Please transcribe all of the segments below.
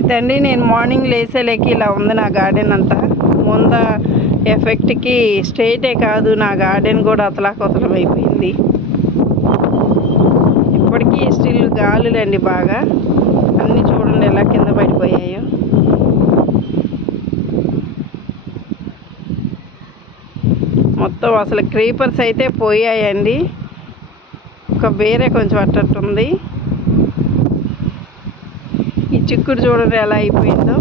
ఇదండి నేను మార్నింగ్ లేసేలేకి ఇలా ఉంది నా గార్డెన్ అంతా. ముంద ఎఫెక్ట్కి స్ట్రైటే కాదు, నా గార్డెన్ కూడా అతలాకుతలం అయిపోయింది. ఇప్పటికీ స్టిల్ గాలులండి బాగా. అన్నీ చూడండి ఎలా కింద పడిపోయాయో. మొత్తం అసలు క్రీపర్స్ అయితే పోయాయండి. ఒక వేరే కొంచెం అట్టట్టుంది. ఈ చిక్కుడు చూడండి ఎలా అయిపోయిందో.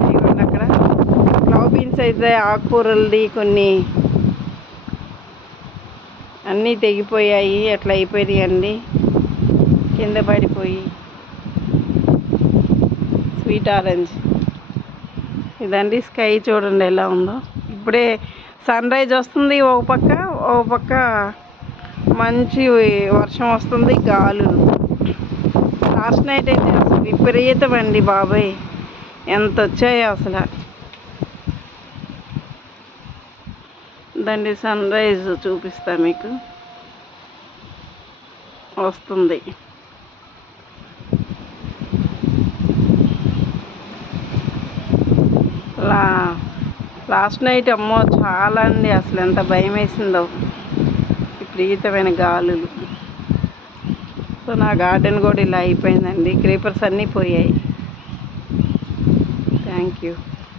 ఇదిగోండి అక్కడ లవ్ బీన్స్ అయితే ఆకుకూరలది కొన్ని అన్నీ తెగిపోయాయి. అట్లా అయిపోయాయండి కింద పడిపోయి. స్వీట్ ఆరెంజ్ ఇదండి. స్కై చూడండి ఎలా ఉందో. ఇప్పుడే సన్ రైజ్ వస్తుంది ఒక పక్క మంచి వర్షం వస్తుంది, గాలులు. లాస్ట్ నైట్ అయితే అసలు విపరీతం అండి బాబాయ్, ఎంత వచ్చాయో అసలు. దాన్ని సన్ రైజ్ చూపిస్తా మీకు, వస్తుంది. లాస్ట్ నైట్ అమ్మో చాలా అండి, అసలు ఎంత భయం వేసిందో. విపరీతమైన గాలులు. సో నా గార్డెన్ కూడా ఇలా అయిపోయిందండి. క్రీపర్స్ అన్నీ పోయాయి. Thank you.